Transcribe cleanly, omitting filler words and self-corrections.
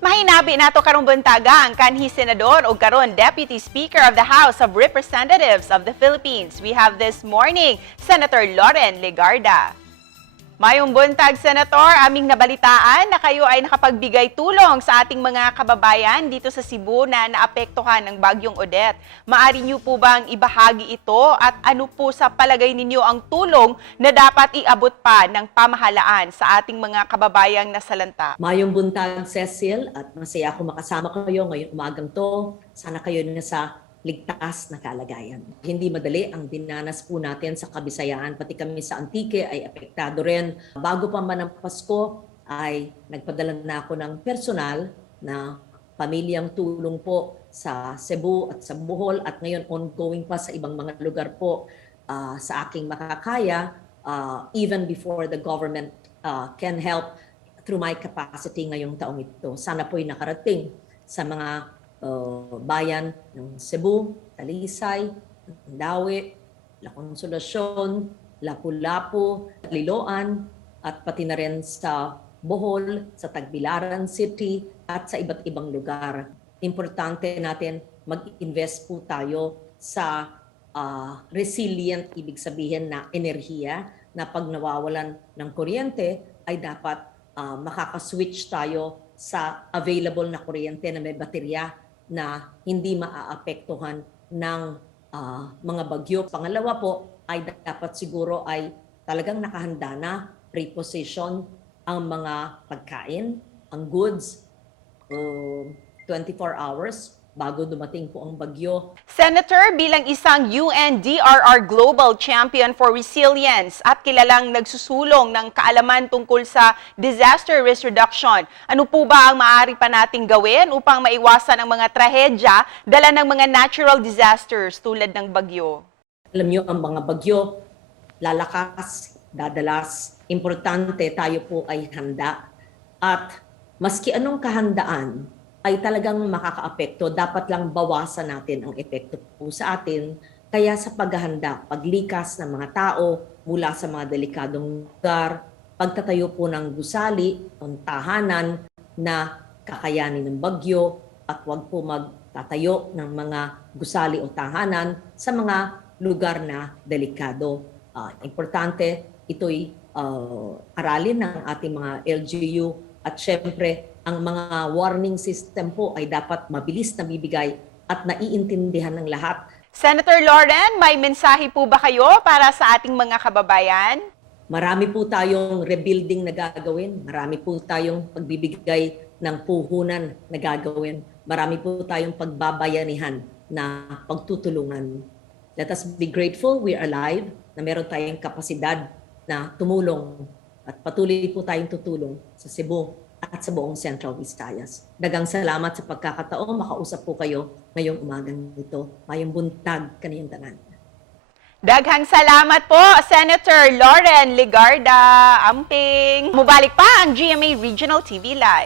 Mahinabi nato karong buntaga ang kanhi senador o karon Deputy Speaker of the House of Representatives of the Philippines. We have this morning Senator Loren Legarda. Mayong buntag, Senator, aming nabalitaan na kayo ay nakapagbigay tulong sa ating mga kababayan dito sa Cebu na naapektuhan ng Bagyong Odette. Maari niyo po bang ibahagi ito at ano po sa palagay ninyo ang tulong na dapat iabot pa ng pamahalaan sa ating mga kababayang nasalanta? Mayong buntag, Cecil, at masaya ako makasama kayo ngayong umagang to. Sana kayo nasa ligtas na kalagayan. Hindi madali ang dinanas po natin sa Kabisayaan, pati kami sa Antique ay apektado rin. Bago pa man ang Pasko ay nagpadala na ako ng personal na pamilyang tulong po sa Cebu at sa Bohol at ngayon ongoing pa sa ibang mga lugar po sa aking makakaya even before the government can help through my capacity ngayong taong ito. Sana po'y nakarating sa mga bayan ng Cebu, Talisay, Mandaue, La Consolacion, Lapu-Lapu, Liloan, at pati na rin sa Bohol, sa Tagbilaran City, at sa iba't ibang lugar. Importante natin mag-invest po tayo sa resilient, ibig sabihin na enerhiya, na pag nawawalan ng kuryente ay dapat makaka-switch tayo sa available na kuryente na may baterya na hindi maaapektuhan ng mga bagyo. Pangalawa po ay dapat siguro ay talagang nakahanda na, pre-position ang mga pagkain, ang goods, 24 hours bago dumating po ang bagyo. Senator, bilang isang UNDRR Global Champion for Resilience at kilalang nagsusulong ng kaalaman tungkol sa disaster risk reduction, ano po ba ang maaari pa nating gawin upang maiwasan ang mga trahedya dala ng mga natural disasters tulad ng bagyo? Alam niyo, ang mga bagyo, lalakas, dadalas, importante tayo po ay handa. At maski anong kahandaan, ay talagang makakaapekto, dapat lang bawasan natin ang epekto po sa atin. Kaya sa paghahanda, paglikas ng mga tao mula sa mga delikadong lugar, pagtatayo po ng gusali o tahanan na kakayanin ng bagyo at huwag po magtatayo ng mga gusali o tahanan sa mga lugar na delikado. Importante, ito'y aralin ng ating mga LGU at syempre, ang mga warning system po ay dapat mabilis na bibigay at naiintindihan ng lahat. Senator Loren, may mensahe po ba kayo para sa ating mga kababayan? Marami po tayong rebuilding na gagawin. Marami po tayong pagbibigay ng puhunan na gagawin. Marami po tayong pagbabayanihan na pagtutulungan. Let us be grateful we are alive, na meron tayong kapasidad na tumulong at patuloy po tayong tutulong sa Cebu at sa buong Central Visayas. Dagang salamat sa pagkakataon, makausap po kayo ngayong umagang ito. Mayong buntag kaniyong tanan. Daghang salamat po, Senator Loren Legarda. Amping. Mubalik pa ang GMA Regional TV Live.